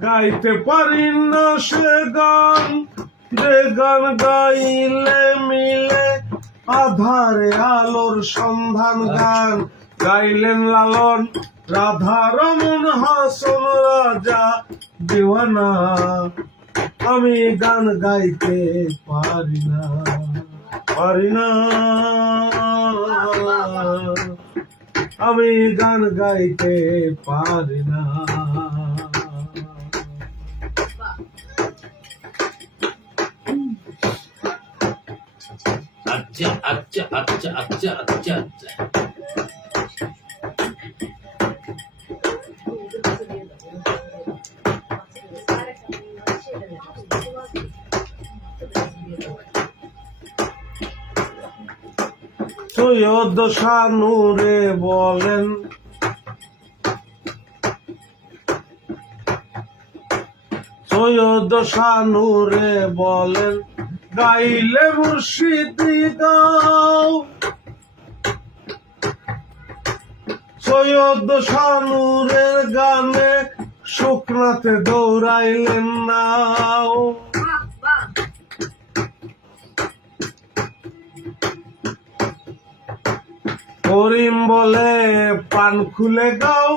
গাইতে পারি না সে গান যে গান গাইলে মিলে আধারে আলোর সন্ধান গান গাইলেন লালন রাধা রমন হাসন রাজা দিওয়ানা আমি গান গাইতে পারি না আমি গান গাইতে পারি না আচ্ছা আচ্ছা আচ্ছা আচ্ছা আচ্ছা আচ্ছা সৈয়দ শানুরে বলেন সৈয়দ শানুরে বলেন গাইলে মুর্শিদি গাও সৈয়দ শানুরের গানে শুকনাতে দৌড়াইলেন নাও করিম বলে প্রাণ খুলে গাও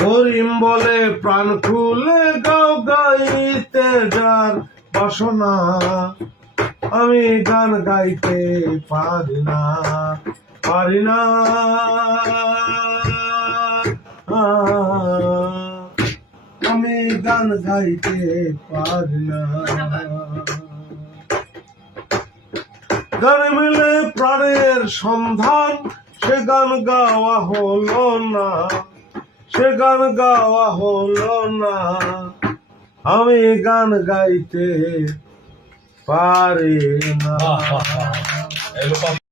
করিম বলে প্রাণ খুলে গাও গাইতে যার বাসনা আমি গান গাইতে পারি না আমি গান গাইতে পারি না গানে মিলে প্রাণের সন্ধান সে গান গাওয়া হলো না সে গান গাওয়া হলো না আমি গান গাইতে পারি না।